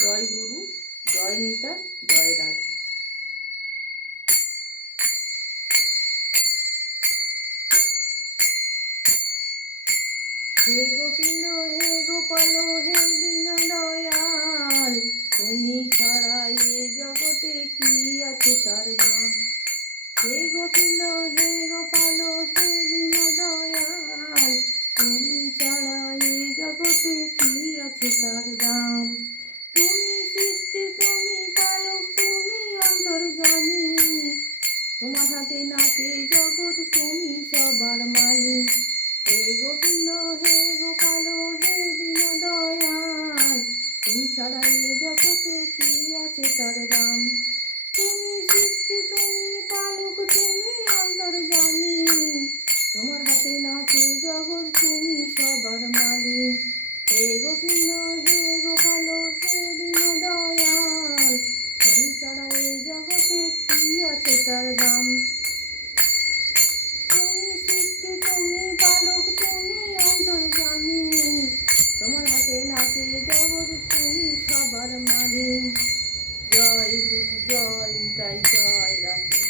জয় গুরু, জয় নিতাই, জয় রাধে। হে গোবিন্দ, হে গোপাল, হে দীন দয়াল, তুমি ছাড়া এ জগতে কি আছে তার দাম। হে গোবিন্দ, হে গোপাল, হে দীন দয়াল, তুমি ছাড়া এ জগতে কি আছে তার দাম। তুমি সৃষ্টি, তুমি পালক, তুমি অন্তর্যামী, তোমার হাতে নাচে জগৎ, তুমি সবার মালিক। হে গোবিন্দ, হে গোপাল, হে দীন দয়াল, তুমি ছাড়া এ জগতে কি আছে তার দাম। তুমি সৃষ্টি, তুমি পালক, তুমি অন্তর্যামী, তোমার হাতে নাচে জগৎ, তুমি সবার মালিক। হে গোবিন্দ, হে গোপাল, হে দীন দয়াল, তুমি ছাড়া এ জগতে কি আছে তার দাম। তুমি সৃষ্টি, তুমি পালক, তুমি অন্তর্যামী, তোমার হাতে নাচে জগৎ, তুমি সবার মালিক। জয় গুরু, জয় নিতাই, জয় রাধে।